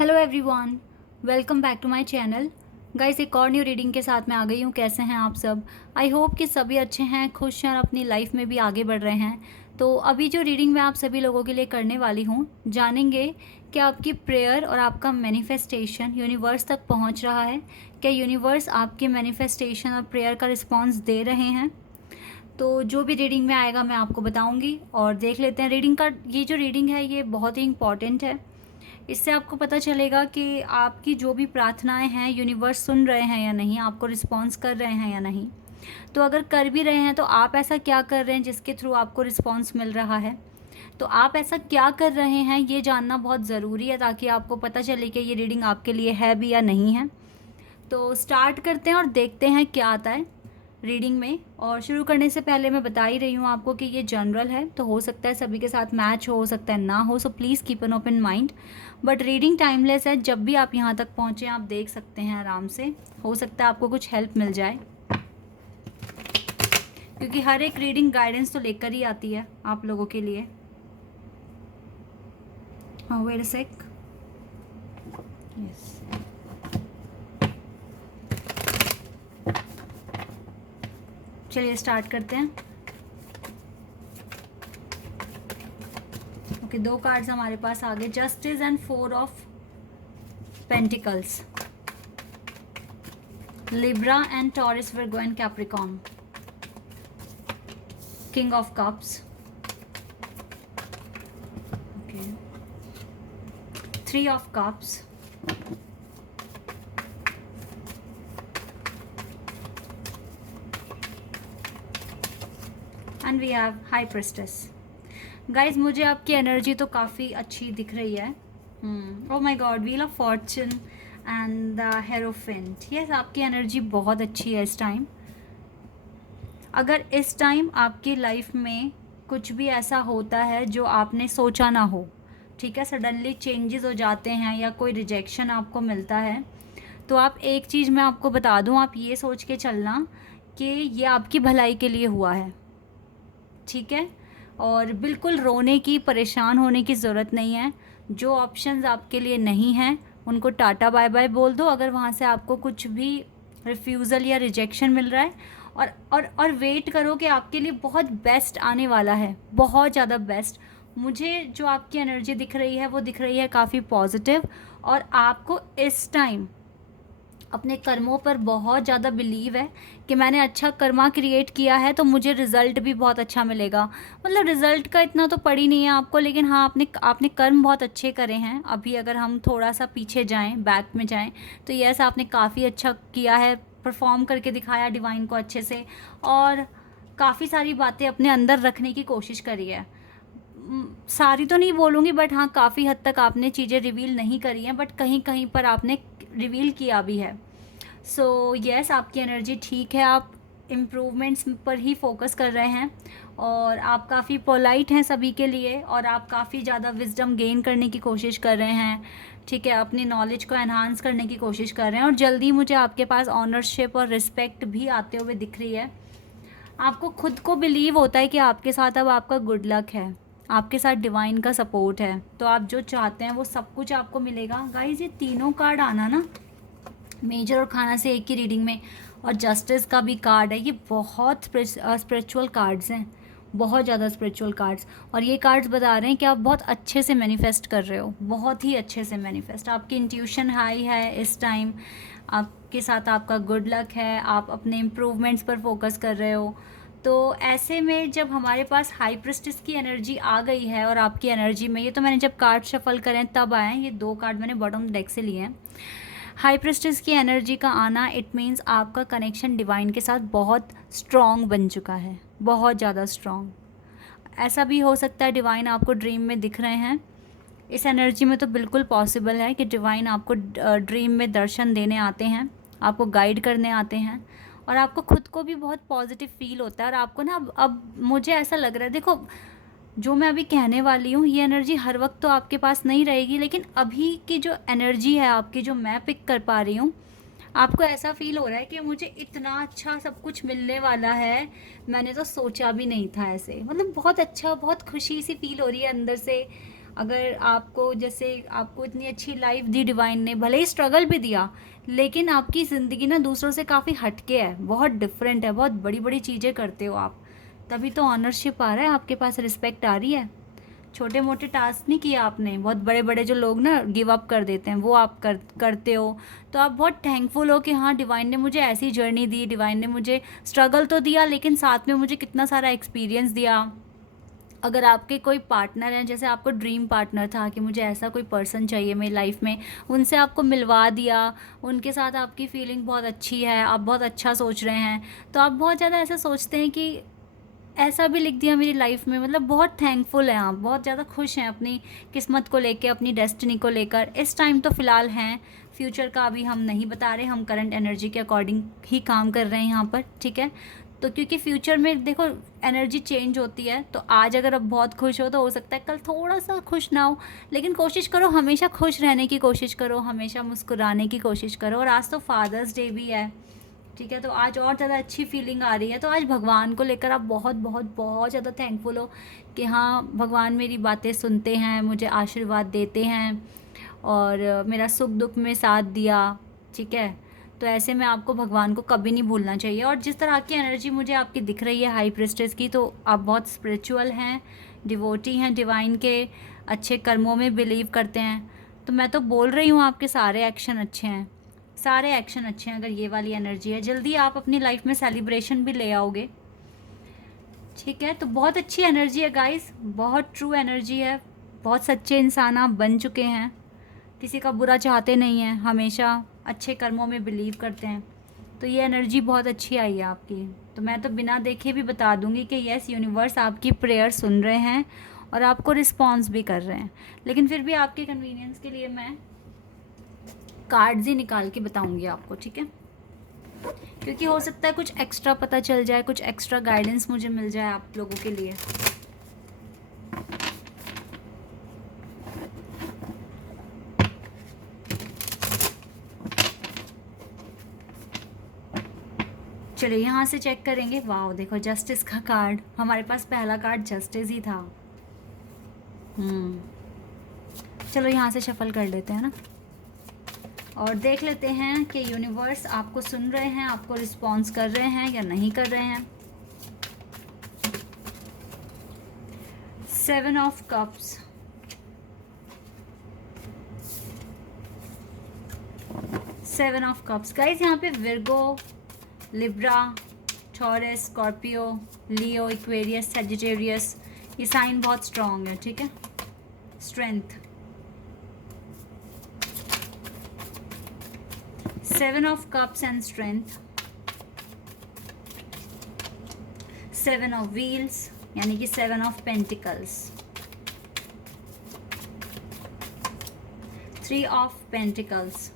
Hello everyone, welcome back to my channel. Guys, एक और new reading के साथ मैं आ गई हूँ। कैसे हैं आप सब? आई होप कि सभी अच्छे हैं, खुश हैं और अपनी लाइफ में भी आगे बढ़ रहे हैं। तो अभी जो रीडिंग मैं आप सभी लोगों के लिए करने वाली हूँ, जानेंगे कि आपकी प्रेयर और आपका मैनिफेस्टेशन यूनिवर्स तक पहुँच रहा है। क्या यूनिवर्स आपके मैनिफेस्टेशन और प्रेयर का रिस्पॉन्स दे रहे हैं? तो जो भी रीडिंग में आएगा मैं आपको बताऊंगी और देख लेते हैं रीडिंग का। ये जो रीडिंग है ये बहुत ही इम्पॉर्टेंट है। इससे आपको पता चलेगा कि आपकी जो भी प्रार्थनाएं हैं यूनिवर्स सुन रहे हैं या नहीं, आपको रिस्पॉन्स कर रहे हैं या नहीं। तो अगर कर भी रहे हैं तो आप ऐसा क्या कर रहे हैं जिसके थ्रू आपको रिस्पॉन्स मिल रहा है। तो आप ऐसा क्या कर रहे हैं ये जानना बहुत ज़रूरी है, ताकि आपको पता चले कि ये रीडिंग आपके लिए है भी या नहीं है। तो स्टार्ट करते हैं और देखते हैं क्या आता है रीडिंग में। और शुरू करने से पहले मैं बता ही रही हूँ आपको कि ये जनरल है, तो हो सकता है सभी के साथ मैच हो सकता है ना हो, so please keep an open mind. But reading timeless है, जब भी आप यहाँ तक पहुँचे आप देख सकते हैं आराम से। हो सकता है आपको कुछ हेल्प मिल जाए, क्योंकि हर एक रीडिंग गाइडेंस तो लेकर ही आती है आप लोगों के लिए। हाँ, वेट अ सेक। यस, चलिए स्टार्ट करते हैं। ओके, दो कार्ड्स हमारे पास आ गए, justice and 4 of pentacles, Libra and Taurus, Virgo and Capricorn, king of cups, okay, 3 of cups, and we have high priestess. Guys, मुझे आपकी एनर्जी तो काफ़ी अच्छी दिख रही है। Oh my God, wheel of fortune and the hierophant. Yes, आपकी energy बहुत अच्छी है इस टाइम। अगर इस टाइम आपकी लाइफ में कुछ भी ऐसा होता है जो आपने सोचा ना हो, ठीक है, सडनली चेंजेस हो जाते हैं या कोई रिजेक्शन आपको मिलता है, तो आप एक चीज़ मैं आपको बता दूं, आप ये सोच के चलना कि ये आपकी भलाई के लिए हुआ है, ठीक है। और बिल्कुल रोने की, परेशान होने की ज़रूरत नहीं है। जो ऑप्शंस आपके लिए नहीं हैं उनको टाटा बाय बाय बोल दो, अगर वहाँ से आपको कुछ भी रिफ्यूज़ल या रिजेक्शन मिल रहा है। और वेट करो कि आपके लिए बहुत बेस्ट आने वाला है, बहुत ज़्यादा बेस्ट। मुझे जो आपकी एनर्जी दिख रही है वो दिख रही है काफ़ी पॉजिटिव, और आपको इस टाइम अपने कर्मों पर बहुत ज़्यादा बिलीव है कि मैंने अच्छा कर्मा क्रिएट किया है तो मुझे रिज़ल्ट भी बहुत अच्छा मिलेगा। मतलब रिज़ल्ट का इतना तो पड़ी नहीं है आपको, लेकिन हाँ, आपने आपने कर्म बहुत अच्छे करे हैं। अभी अगर हम थोड़ा सा पीछे जाएं, बैक में जाएं, तो यस, आपने काफ़ी अच्छा किया है, परफॉर्म करके दिखाया डिवाइन को अच्छे से, और काफ़ी सारी बातें अपने अंदर रखने की कोशिश करी है। सारी तो नहीं बोलूँगी, बट हाँ, काफ़ी हद तक आपने चीज़ें रिवील नहीं करी हैं, बट कहीं कहीं पर आपने रिवील किया भी है। सो यस, आपकी एनर्जी ठीक है, आप इम्प्रूवमेंट्स पर ही फोकस कर रहे हैं, और आप काफ़ी पोलाइट हैं सभी के लिए, और आप काफ़ी ज़्यादा विजडम गेन करने की कोशिश कर रहे हैं, ठीक है, अपनी नॉलेज को एनहांस करने की कोशिश कर रहे हैं, और जल्दी मुझे आपके पास ऑनरशिप और रिस्पेक्ट भी आते हुए दिख रही है। आपको खुद को बिलीव होता है कि आपके साथ अब आपका गुड लक है, आपके साथ डिवाइन का सपोर्ट है, तो आप जो चाहते हैं वो सब कुछ आपको मिलेगा। गाइज, ये तीनों कार्ड आना ना, मेजर और खाना से एक ही रीडिंग में, और जस्टिस का भी कार्ड है, ये बहुत स्पिरिचुअल कार्ड्स हैं, बहुत ज़्यादा स्पिरिचुअल कार्ड्स। और ये कार्ड्स बता रहे हैं कि आप बहुत अच्छे से मैनिफेस्ट कर रहे हो, बहुत ही अच्छे से मैनिफेस्ट। आपकी इंट्यूशन हाई है इस टाइम, आपके साथ आपका गुड लक है, आप अपने इम्प्रूवमेंट्स पर फोकस कर रहे हो। तो ऐसे में जब हमारे पास हाई प्रिस्टिस की एनर्जी आ गई है और आपकी एनर्जी में, ये तो मैंने जब कार्ड शफल करें तब आए हैं, ये 2 कार्ड मैंने बॉटम डेक से लिए हैं। हाई प्रिस्टिस की एनर्जी का आना, इट मीन्स आपका कनेक्शन डिवाइन के साथ बहुत स्ट्रॉन्ग बन चुका है, बहुत ज़्यादा स्ट्रॉन्ग। ऐसा भी हो सकता है डिवाइन आपको ड्रीम में दिख रहे हैं। इस एनर्जी में तो बिल्कुल पॉसिबल है कि डिवाइन आपको ड्रीम में दर्शन देने आते हैं, आपको गाइड करने आते हैं, और आपको खुद को भी बहुत पॉजिटिव फील होता है। और आपको ना अब मुझे ऐसा लग रहा है, देखो जो मैं अभी कहने वाली हूँ ये एनर्जी हर वक्त तो आपके पास नहीं रहेगी, लेकिन अभी की जो एनर्जी है आपकी, जो मैं पिक कर पा रही हूँ, आपको ऐसा फील हो रहा है कि मुझे इतना अच्छा सब कुछ मिलने वाला है, मैंने तो सोचा भी नहीं था ऐसे। मतलब बहुत अच्छा, बहुत खुशी सी फील हो रही है अंदर से। अगर आपको, जैसे आपको इतनी अच्छी लाइफ दी डिवाइन ने, भले ही स्ट्रगल भी दिया, लेकिन आपकी ज़िंदगी ना दूसरों से काफ़ी हटके है, बहुत डिफरेंट है, बहुत बड़ी बड़ी चीज़ें करते हो आप, तभी तो ऑनरशिप आ रहा है आपके पास, रिस्पेक्ट आ रही है। छोटे मोटे टास्क नहीं किए आपने, बहुत बड़े बड़े जो लोग ना गिव अप कर देते हैं वो आप करते हो। तो आप बहुत थैंकफुल हो कि हाँ डिवाइन ने मुझे ऐसी जर्नी दी, डिवाइन ने मुझे स्ट्रगल तो दिया लेकिन साथ में मुझे कितना सारा एक्सपीरियंस दिया। अगर आपके कोई पार्टनर हैं, जैसे आपको ड्रीम पार्टनर था कि मुझे ऐसा कोई पर्सन चाहिए मेरी लाइफ में, उनसे आपको मिलवा दिया, उनके साथ आपकी फीलिंग बहुत अच्छी है, आप बहुत अच्छा सोच रहे हैं, तो आप बहुत ज़्यादा ऐसा सोचते हैं कि ऐसा भी लिख दिया मेरी लाइफ में, मतलब बहुत थैंकफुल हैं आप, बहुत ज़्यादा खुश हैं अपनी किस्मत को लेके, अपनी डेस्टिनी को लेकर। इस टाइम तो फ़िलहाल हैं, फ्यूचर का अभी हम नहीं बता रहे, हम करंट एनर्जी के अकॉर्डिंग ही काम कर रहे हैं यहाँ पर, ठीक है। तो क्योंकि फ्यूचर में देखो एनर्जी चेंज होती है, तो आज अगर आप बहुत खुश हो तो हो सकता है कल थोड़ा सा खुश ना हो, लेकिन कोशिश करो हमेशा खुश रहने की कोशिश करो, हमेशा मुस्कुराने की कोशिश करो। और आज तो फादर्स डे भी है, ठीक है, तो आज और ज़्यादा अच्छी फीलिंग आ रही है। तो आज भगवान को लेकर आप बहुत बहुत बहुत ज़्यादा थैंकफुल हो कि हाँ भगवान मेरी बातें सुनते हैं, मुझे आशीर्वाद देते हैं और मेरा सुख दुख में साथ दिया, ठीक है। तो ऐसे में आपको भगवान को कभी नहीं भूलना चाहिए। और जिस तरह की एनर्जी मुझे आपकी दिख रही है हाई प्रिस्टेस की, तो आप बहुत स्पिरिचुअल हैं, डिवोटी हैं डिवाइन के, अच्छे कर्मों में बिलीव करते हैं। तो मैं तो बोल रही हूँ आपके सारे एक्शन अच्छे हैं, सारे एक्शन अच्छे हैं। अगर ये वाली एनर्जी है, जल्दी आप अपनी लाइफ में सेलिब्रेशन भी ले आओगे, ठीक है। तो बहुत अच्छी एनर्जी है गाइस, बहुत ट्रू एनर्जी है, बहुत सच्चे इंसान आप बन चुके हैं, किसी का बुरा चाहते नहीं हैं, हमेशा अच्छे कर्मों में बिलीव करते हैं। तो ये एनर्जी बहुत अच्छी आई है आपकी। तो मैं तो बिना देखे भी बता दूंगी कि यस यूनिवर्स आपकी प्रेयर सुन रहे हैं और आपको रिस्पॉन्स भी कर रहे हैं। लेकिन फिर भी आपके कन्वीनियंस के लिए मैं कार्ड्स ही निकाल के बताऊंगी आपको, ठीक है, क्योंकि हो सकता है कुछ एक्स्ट्रा पता चल जाए, कुछ एक्स्ट्रा गाइडेंस मुझे मिल जाए आप लोगों के लिए। चलिए यहाँ से चेक करेंगे। वाह देखो जस्टिस का कार्ड, हमारे पास पहला कार्ड जस्टिस ही था। चलो यहाँ से शफल कर लेते हैं ना, और देख लेते हैं कि यूनिवर्स आपको सुन रहे हैं, आपको रिस्पॉन्स कर रहे हैं या नहीं कर रहे हैं। 7 of cups, 7 of cups guys, यहाँ पे विर्गो, लिब्रा, टॉरस, स्कॉर्पियो, लियो, इक्वेरियस, सेजिटेरियस, ये साइन बहुत स्ट्रॉन्ग है, ठीक है। Strength, 7 of cups and strength, 7 of wheels यानी कि 7 of pentacles, 3 of pentacles,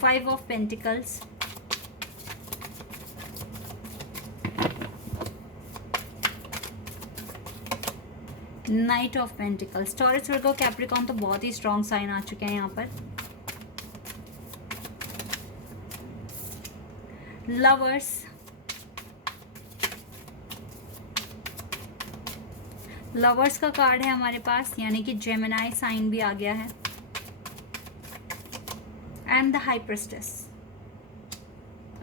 5 of Pentacles, 9 of Pentacles। Taurus, Virgo, Capricorn तो बहुत ही स्ट्रॉन्ग साइन आ चुके हैं यहाँ पर। लवर्स, लवर्स का कार्ड है हमारे पास, यानी कि जेमिनाई साइन भी आ गया है, and the high priestess.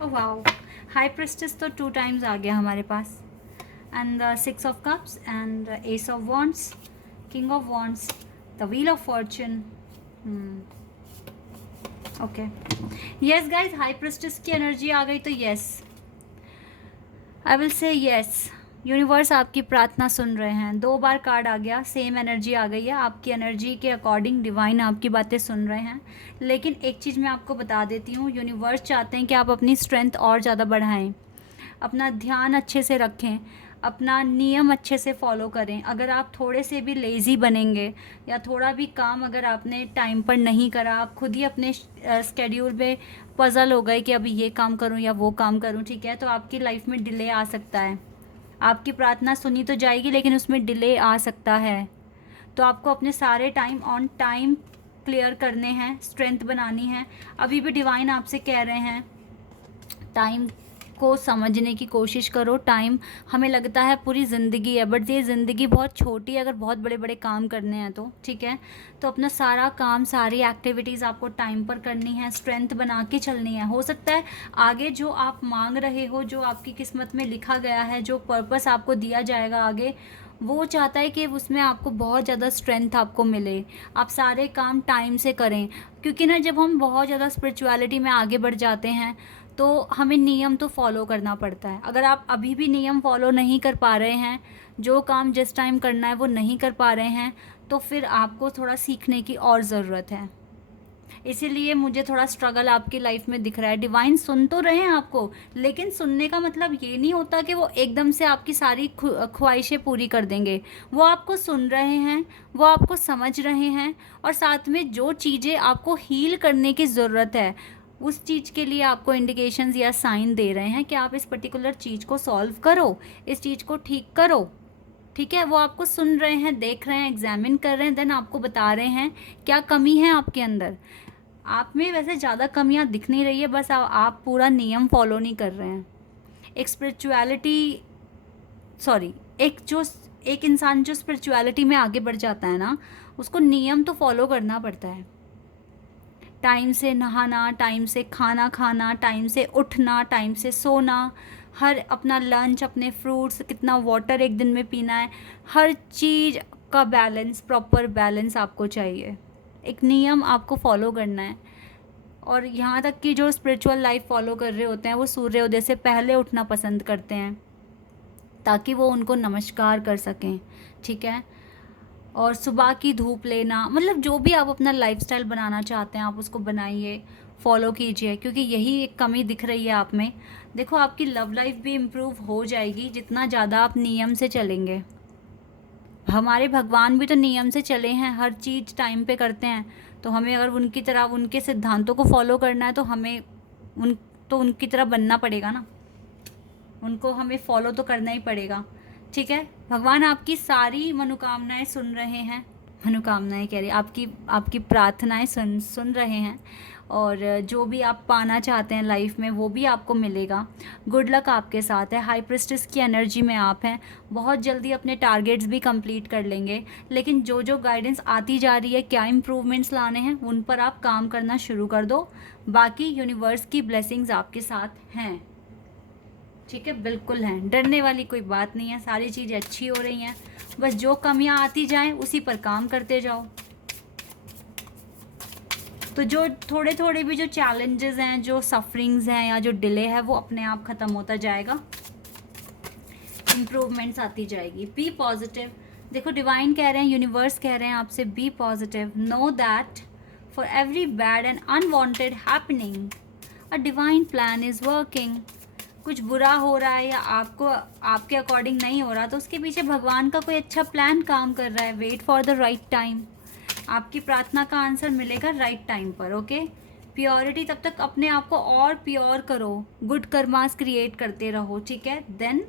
Oh wow, high priestess तो 2 टाइम्स आ गया हमारे पास, and the 6 of cups and ace of wands, king of wands, the wheel of fortune. Okay, yes guys, high priestess की एनर्जी आ गई, तो yes I will say yes, universe आपकी प्रार्थना सुन रहे हैं। 2 बार कार्ड आ गया, सेम एनर्जी आ गई है, आपकी एनर्जी के अकॉर्डिंग डिवाइन आपकी बातें सुन रहे हैं। लेकिन एक चीज़ मैं आपको बता देती हूँ, यूनिवर्स चाहते हैं कि आप अपनी स्ट्रेंथ और ज़्यादा बढ़ाएं, अपना ध्यान अच्छे से रखें, अपना नियम अच्छे से फॉलो करें। अगर आप थोड़े से भी लेज़ी बनेंगे या थोड़ा भी काम अगर आपने टाइम पर नहीं करा, आप खुद ही अपने स्केड्यूल में पजल हो गए कि अभी ये काम करूं या वो काम करूं, ठीक है, तो आपकी लाइफ में डिले आ सकता है। आपकी प्रार्थना सुनी तो जाएगी लेकिन उसमें डिले आ सकता है। तो आपको अपने सारे टाइम ऑन टाइम क्लियर करने हैं, स्ट्रेंथ बनानी है। अभी भी डिवाइन आपसे कह रहे हैं टाइम को समझने की कोशिश करो। टाइम हमें लगता है पूरी ज़िंदगी है, बट ये ज़िंदगी बहुत छोटी है अगर बहुत बड़े बड़े काम करने हैं तो, ठीक है। तो अपना सारा काम, सारी एक्टिविटीज़ आपको टाइम पर करनी है, स्ट्रेंथ बना के चलनी है। हो सकता है आगे जो आप मांग रहे हो, जो आपकी किस्मत में लिखा गया है, जो पर्पस आपको दिया जाएगा आगे, वो चाहता है कि उसमें आपको बहुत ज़्यादा स्ट्रेंथ आपको मिले, आप सारे काम टाइम से करें। क्योंकि ना जब हम बहुत ज़्यादा स्पिरिचुअलिटी में आगे बढ़ जाते हैं तो हमें नियम तो फॉलो करना पड़ता है। अगर आप अभी भी नियम फॉलो नहीं कर पा रहे हैं, जो काम जिस टाइम करना है वो नहीं कर पा रहे हैं, तो फिर आपको थोड़ा सीखने की और ज़रूरत है। इसीलिए मुझे थोड़ा स्ट्रगल आपकी लाइफ में दिख रहा है। डिवाइन सुन तो रहे हैं आपको, लेकिन सुनने का मतलब ये नहीं होता कि वो एकदम से आपकी सारी ख्वाहिशें पूरी कर देंगे। वो आपको सुन रहे हैं, वो आपको समझ रहे हैं, और साथ में जो चीज़ें आपको हील करने की ज़रूरत है उस चीज़ के लिए आपको इंडिकेशंस या साइन दे रहे हैं कि आप इस पर्टिकुलर चीज़ को सॉल्व करो, इस चीज़ को ठीक करो, ठीक है। वो आपको सुन रहे हैं, देख रहे हैं, एग्जामिन कर रहे हैं, देन आपको बता रहे हैं क्या कमी है आपके अंदर। आप में वैसे ज़्यादा कमियां दिख नहीं रही है, बस आप पूरा नियम फॉलो नहीं कर रहे हैं। एक स्पिरिचुअलिटी सॉरी एक इंसान जो स्पिरिचुअलिटी में आगे बढ़ जाता है ना, उसको नियम तो फॉलो करना पड़ता है। टाइम से नहाना, टाइम से खाना खाना, टाइम से उठना, टाइम से सोना, हर अपना लंच, अपने फ्रूट्स, कितना वाटर एक दिन में पीना है, हर चीज़ का बैलेंस, प्रॉपर बैलेंस आपको चाहिए। एक नियम आपको फॉलो करना है। और यहाँ तक कि जो स्पिरिचुअल लाइफ फॉलो कर रहे होते हैं वो सूर्योदय से पहले उठना पसंद करते हैं ताकि वो उनको नमस्कार कर सकें, ठीक है। और सुबह की धूप लेना, मतलब जो भी आप अपना लाइफस्टाइल बनाना चाहते हैं आप उसको बनाइए, फॉलो कीजिए, क्योंकि यही एक कमी दिख रही है आप में। देखो आपकी लव लाइफ भी इम्प्रूव हो जाएगी जितना ज़्यादा आप नियम से चलेंगे। हमारे भगवान भी तो नियम से चले हैं, हर चीज़ टाइम पे करते हैं, तो हमें अगर उनकी तरह, उनके सिद्धांतों को फॉलो करना है तो हमें उनकी तरह बनना पड़ेगा ना, उनको हमें फॉलो तो करना ही पड़ेगा, ठीक है। भगवान आपकी सारी मनोकामनाएं सुन रहे हैं, मनोकामनाएं कह रही, आपकी प्रार्थनाएं सुन रहे हैं, और जो भी आप पाना चाहते हैं लाइफ में वो भी आपको मिलेगा। गुड लक आपके साथ है। हाई प्रिस्टेस की एनर्जी में आप हैं, बहुत जल्दी अपने टारगेट्स भी कंप्लीट कर लेंगे। लेकिन जो जो गाइडेंस आती जा रही है, क्या इम्प्रूवमेंट्स लाने हैं, उन पर आप काम करना शुरू कर दो। बाकी यूनिवर्स की ब्लेसिंग्स आपके साथ हैं, ठीक है, बिल्कुल हैं। डरने वाली कोई बात नहीं है, सारी चीज़ें अच्छी हो रही हैं, बस जो कमियां आती जाएं उसी पर काम करते जाओ। तो जो थोड़े थोड़े भी जो चैलेंजेस हैं, जो सफरिंग्स हैं या जो डिले है, वो अपने आप ख़त्म होता जाएगा, इम्प्रूवमेंट्स आती जाएगी। B positive. देखो डिवाइन कह रहे हैं, यूनिवर्स कह रहे हैं आपसे, be positive. Know that for every bad and unwanted happening a divine plan is working. कुछ बुरा हो रहा है या आपको आपके अकॉर्डिंग नहीं हो रहा, तो उसके पीछे भगवान का कोई अच्छा प्लान काम कर रहा है। Wait for the right time, आपकी प्रार्थना का आंसर मिलेगा राइट टाइम पर, ओके। प्योरिटी, तब तक अपने आप को और प्योर करो, गुड कर्मास क्रिएट करते रहो, ठीक है। Then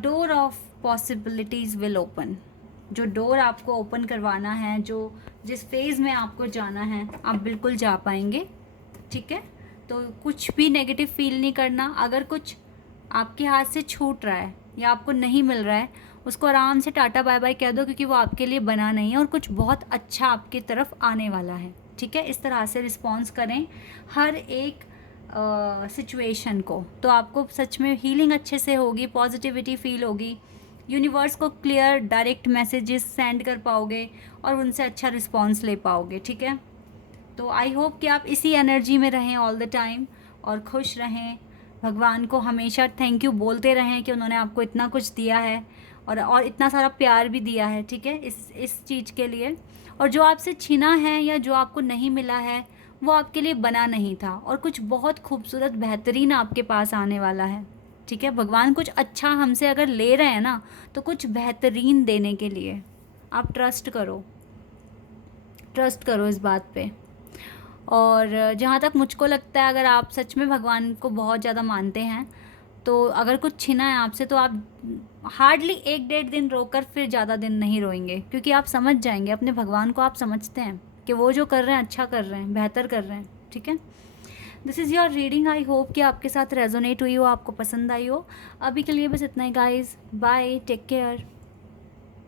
door of possibilities will open. जो डोर आपको ओपन करवाना है, जो जिस फेज़ में आपको जाना है, आप बिल्कुल जा पाएंगे, ठीक है। तो कुछ भी नेगेटिव फील नहीं करना। अगर कुछ आपके हाथ से छूट रहा है या आपको नहीं मिल रहा है, उसको आराम से टाटा बाय बाय कह दो, क्योंकि वो आपके लिए बना नहीं है और कुछ बहुत अच्छा आपकी तरफ आने वाला है, ठीक है। इस तरह से रिस्पॉन्स करें हर एक सिचुएशन को, तो आपको सच में हीलिंग अच्छे से होगी, पॉजिटिविटी फील होगी, यूनिवर्स को क्लियर डायरेक्ट मैसेजेस सेंड कर पाओगे और उनसे अच्छा रिस्पॉन्स ले पाओगे, ठीक है। तो आई होप कि आप इसी एनर्जी में रहें ऑल द टाइम और खुश रहें। भगवान को हमेशा थैंक यू बोलते रहें कि उन्होंने आपको इतना कुछ दिया है और इतना सारा प्यार भी दिया है, ठीक है, इस चीज़ के लिए। और जो आपसे छीना है या जो आपको नहीं मिला है वो आपके लिए बना नहीं था, और कुछ बहुत खूबसूरत बेहतरीन आपके पास आने वाला है, ठीक है। भगवान कुछ अच्छा हमसे अगर ले रहे हैं ना, तो कुछ बेहतरीन देने के लिए। आप ट्रस्ट करो इस बात पे। और जहाँ तक मुझको लगता है, अगर आप सच में भगवान को बहुत ज़्यादा मानते हैं, तो अगर कुछ छीना है आपसे, तो आप हार्डली 1-1.5 दिन रोकर फिर ज़्यादा दिन नहीं रोएंगे, क्योंकि आप समझ जाएंगे, अपने भगवान को आप समझते हैं कि वो जो कर रहे हैं अच्छा कर रहे हैं, बेहतर कर रहे हैं, ठीक है। This is your reading. I hope कि आपके साथ रेजोनेट हुई हो, आपको पसंद आई हो। अभी के लिए बस इतना ही गाइज, बाय, टेक केयर।